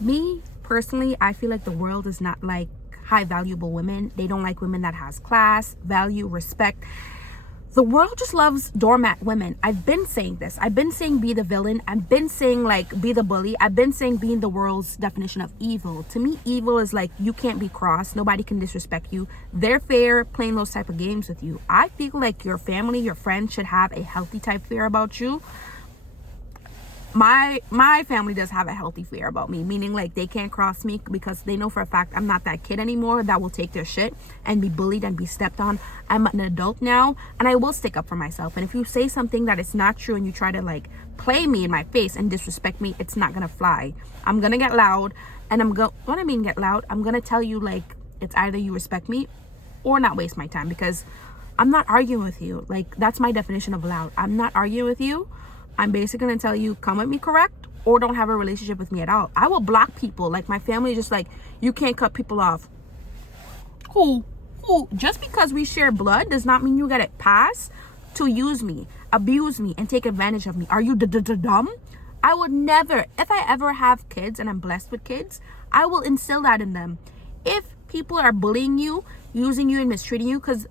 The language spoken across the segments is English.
Me personally, I feel like the world is not like high valuable women. They don't like women that has class, value, respect. The world just loves doormat women. I've been saying this. I've been saying be the villain. I've been saying like be the bully. I've been saying being the world's definition of evil. To me, evil is like you can't be cross. Nobody can disrespect you. They're fair playing those type of games with you. I feel like your family, your friends should have a healthy type fear about you. My family does have a healthy fear about me, meaning like they can't cross me because they know for a fact I'm not that kid anymore that will take their shit and be bullied and be stepped on. I'm an adult now and I will stick up for myself. And if you say something that is not true and you try to like play me in my face and disrespect me, it's not gonna fly. I'm gonna get loud and what I mean get loud, I'm gonna tell you like it's either you respect me or not waste my time, because I'm not arguing with you. Like that's my definition of loud. I'm not arguing with you. I'm basically gonna tell you, come with me correct or don't have a relationship with me at all. I will block people. Like my family just like, you can't cut people off. Who? Just because we share blood does not mean you get a pass to use me, abuse me, and take advantage of me. Are you dumb? I would never, if I ever have kids and I'm blessed with kids, I will instill that in them. If people are bullying you, using you and mistreating you, because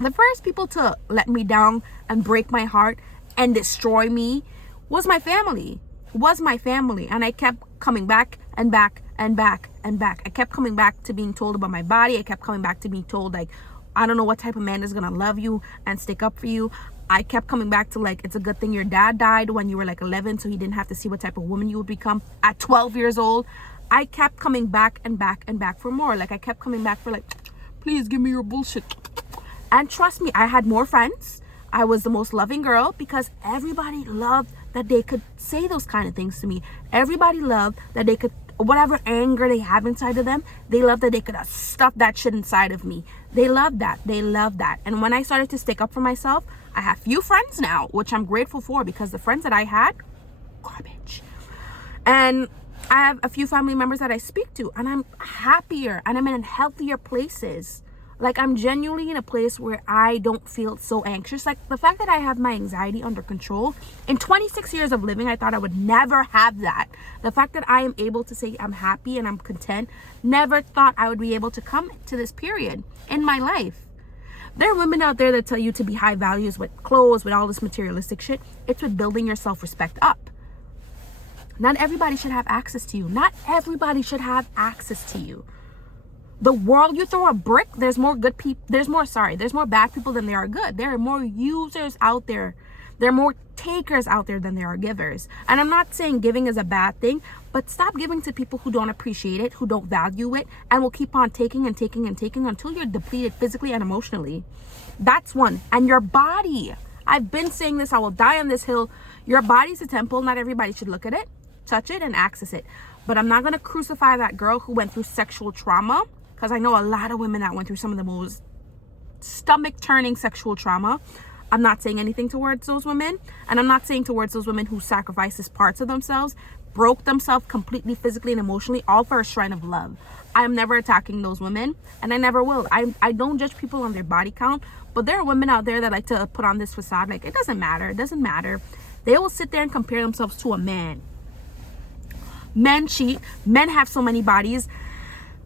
the first people to let me down and break my heart and destroy me was my family. And I kept coming back and back and back and back. I kept coming back to being told about my body. I kept coming back to being told like, I don't know what type of man is gonna love you and stick up for you. I kept coming back to like, it's a good thing your dad died when you were like 11 so he didn't have to see what type of woman you would become at 12 years old. I kept coming back and back and back for more. Like I kept coming back for like, please give me your bullshit. And trust me, I had more friends. I was the most loving girl because everybody loved that they could say those kind of things to me. Everybody loved that they could, whatever anger they have inside of them, they loved that they could stuff that shit inside of me. They loved that. And when I started to stick up for myself, I have few friends now, which I'm grateful for, because the friends that I had, garbage. And I have a few family members that I speak to and I'm happier and I'm in healthier places. Like I'm genuinely in a place where I don't feel so anxious. Like the fact that I have my anxiety under control. In 26 years of living, I thought I would never have that. The fact that I am able to say I'm happy and I'm content, never thought I would be able to come to this period in my life. There are women out there that tell you to be high values with clothes, with all this materialistic shit. It's with building your self-respect up. Not everybody should have access to you. Not everybody should have access to you. The world, you throw a brick, there's more bad people than there are good. There are more users out there. There are more takers out there than there are givers. And I'm not saying giving is a bad thing, but stop giving to people who don't appreciate it, who don't value it, and will keep on taking and taking and taking until you're depleted physically and emotionally. That's one. And your body, I've been saying this, I will die on this hill. Your body's a temple. Not everybody should look at it, touch it, and access it. But I'm not going to crucify that girl who went through sexual trauma, because I know a lot of women that went through some of the most stomach-turning sexual trauma. I'm not saying anything towards those women. And I'm not saying towards those women who sacrifices parts of themselves, broke themselves completely physically and emotionally, all for a shrine of love. I'm never attacking those women, and I never will. I don't judge people on their body count, but there are women out there that like to put on this facade like, it doesn't matter. They will sit there and compare themselves to a man. Men cheat. Men have so many bodies.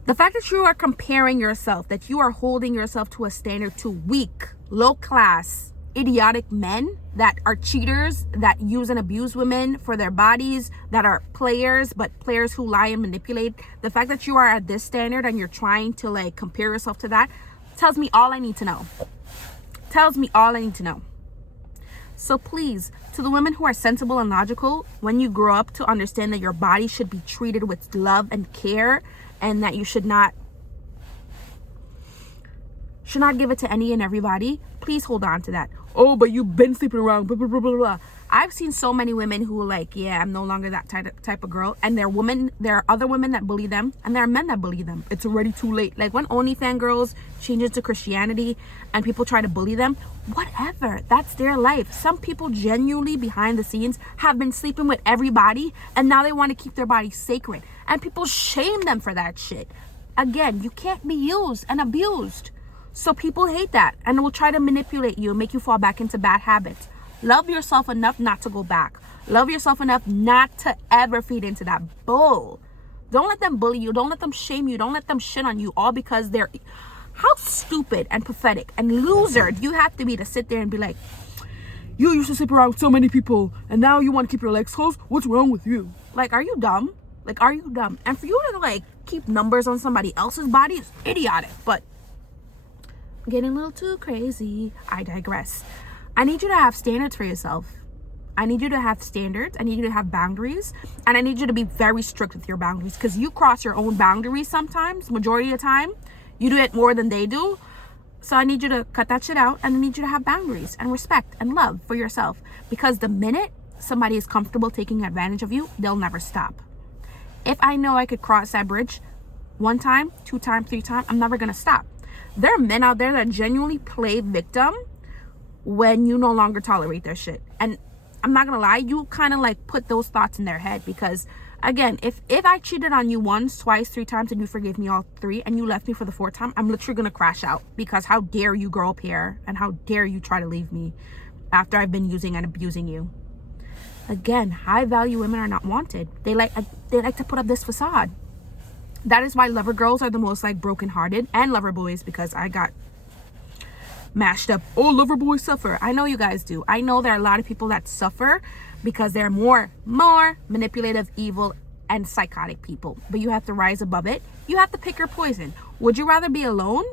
The fact that you are comparing yourself, that you are holding yourself to a standard to weak, low-class, idiotic men that are cheaters, that use and abuse women for their bodies, that are players, but players who lie and manipulate. The fact that you are at this standard and you're trying to like compare yourself to that tells me all I need to know. So please, to the women who are sensible and logical, when you grow up, to understand that your body should be treated with love and care, and that you should not give it to any and everybody, please hold on to that. Oh, but you've been sleeping around, blah, blah, blah, blah, blah. I've seen so many women who are like, yeah, I'm no longer that type of girl. And there are other women that bully them, and there are men that bully them. It's already too late. Like when OnlyFans girls changes to Christianity and people try to bully them, whatever, that's their life. Some people genuinely behind the scenes have been sleeping with everybody, and now they want to keep their body sacred. And people shame them for that shit. Again, you can't be used and abused. So people hate that and will try to manipulate you and make you fall back into bad habits. Love yourself enough not to go back. Love yourself enough not to ever feed into that bull. Don't let them bully you. Don't let them shame you. Don't let them shit on you, all because they're... How stupid and pathetic and loser do you have to be to sit there and be like, you used to sleep around with so many people and now you want to keep your legs closed? What's wrong with you? Like, are you dumb? Like, are you dumb? And for you to like keep numbers on somebody else's body is idiotic. But I'm getting a little too crazy. I digress. I need you to have standards for yourself. I need you to have standards. I need you to have boundaries. And I need you to be very strict with your boundaries, because you cross your own boundaries sometimes, majority of the time. You do it more than they do. So I need you to cut that shit out, and I need you to have boundaries and respect and love for yourself. Because the minute somebody is comfortable taking advantage of you, they'll never stop. If I know I could cross that bridge 1 time, 2 times, 3 times, I'm never going to stop. There are men out there that genuinely play victim when you no longer tolerate their shit. And I'm not going to lie, you kind of like put those thoughts in their head, because again, if I cheated on you once, twice, 3 times, and you forgave me all 3, and you left me for the 4th time, I'm literally gonna crash out, because how dare you grow up here, and how dare you try to leave me after I've been using and abusing you. Again, high value women are not wanted. They like to put up this facade. That is why lover girls are the most like brokenhearted, and lover boys, because I got mashed up. Oh, lover boys suffer. I know you guys do. I know there are a lot of people that suffer because they're more manipulative, evil, and psychotic people. But you have to rise above it. You have to pick your poison. Would you rather be alone,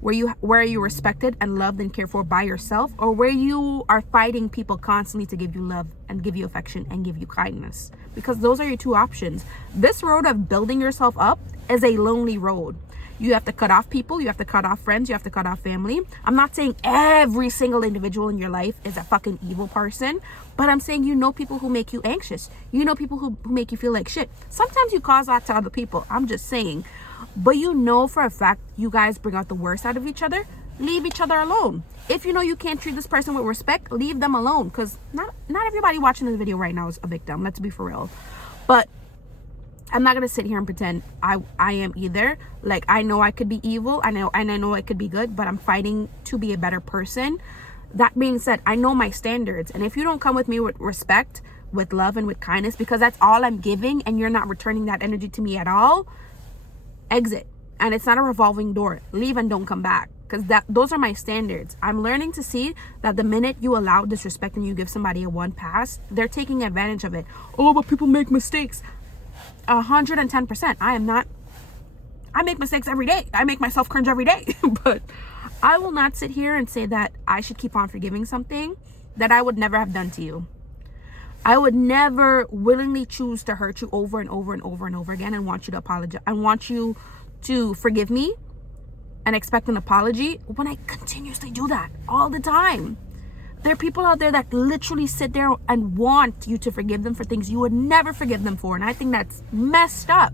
where you respected and loved and cared for by yourself, or where you are fighting people constantly to give you love and give you affection and give you kindness? Because those are your 2 options. This road of building yourself up is a lonely road. You have to cut off people, you have to cut off friends, you have to cut off family. I'm not saying every single individual in your life is a fucking evil person, but I'm saying you know people who make you anxious. You know people who make you feel like shit. Sometimes you cause that to other people, I'm just saying. But you know for a fact you guys bring out the worst out of each other. Leave each other alone. If you know you can't treat this person with respect, leave them alone. Because not everybody watching this video right now is a victim, let's be for real. But I'm not gonna sit here and pretend I am either. Like, I know I could be evil, I know I could be good, but I'm fighting to be a better person. That being said, I know my standards, and if you don't come with me with respect, with love, and with kindness, because that's all I'm giving, and you're not returning that energy to me at all, exit. And it's not a revolving door. Leave and don't come back, because those are my standards. I'm learning to see that the minute you allow disrespect and you give somebody a 1 pass, they're taking advantage of it. Oh, but people make mistakes. 110%. I make mistakes every day. I make myself cringe every day. But I will not sit here and say that I should keep on forgiving something that I would never have done to you. I would never willingly choose to hurt you over and over and over and over again and want you to apologize. I want you to forgive me and expect an apology when I continuously do that all the time. There are people out there that literally sit there and want you to forgive them for things you would never forgive them for. And I think that's messed up.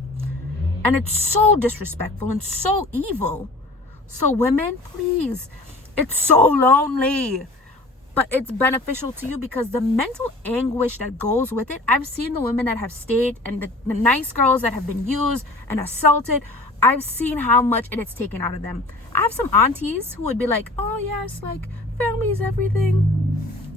And it's so disrespectful and so evil. So women, please, it's so lonely. But it's beneficial to you, because the mental anguish that goes with it. I've seen the women that have stayed, and the nice girls that have been used and assaulted. I've seen how much it's taken out of them. I have some aunties who would be like, oh yes, like family is everything.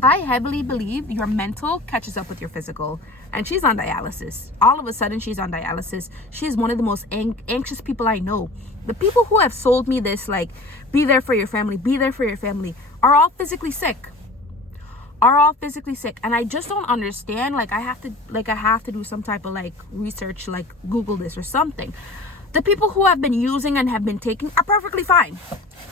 I heavily believe your mental catches up with your physical. And she's on dialysis. All of a sudden, she's on dialysis. She's one of the most anxious people I know. The people who have sold me this, like, be there for your family, be there for your family, are all physically sick. And I just don't understand. Like, I have to do some type of like research, like Google this or something. The people who have been using and have been taking are perfectly fine.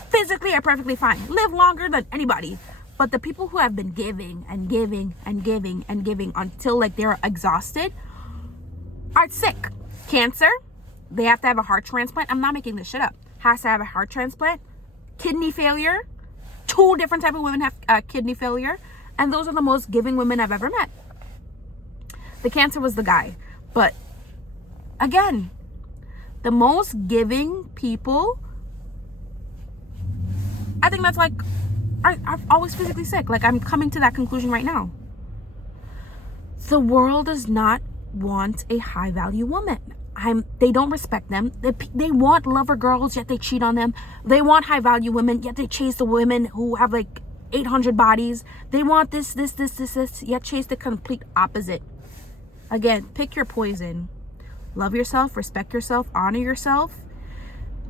Physically are perfectly fine. Live longer than anybody. But the people who have been giving and giving and giving and giving until like they're exhausted are sick. Cancer, they have to have a heart transplant. I'm not making this shit up. Has to have a heart transplant. Kidney failure. 2 different types of women have kidney failure. And those are the most giving women I've ever met. The cancer was the guy. But again, the most giving people, I think that's like, are always physically sick. Like, I'm coming to that conclusion right now. The world does not want a high value woman. They don't respect them. They want lover girls, yet they cheat on them. They want high value women, yet they chase the women who have like 800 bodies. They want this, yet chase the complete opposite. Again, pick your poison. Love yourself, respect yourself, honor yourself,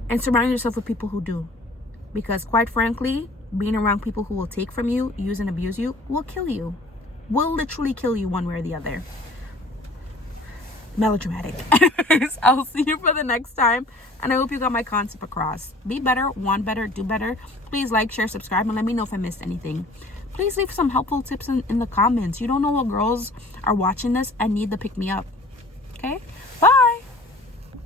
and surround yourself with people who do. Because quite frankly, being around people who will take from you, use and abuse you, will kill you. Will literally kill you one way or the other. Melodramatic. Anyways, I'll see you for the next time, and I hope you got my concept across. Be better, want better, do better. Please like, share, subscribe, and let me know if I missed anything. Please leave some helpful tips in the comments. You don't know what girls are watching this and need to pick me up. Okay, bye.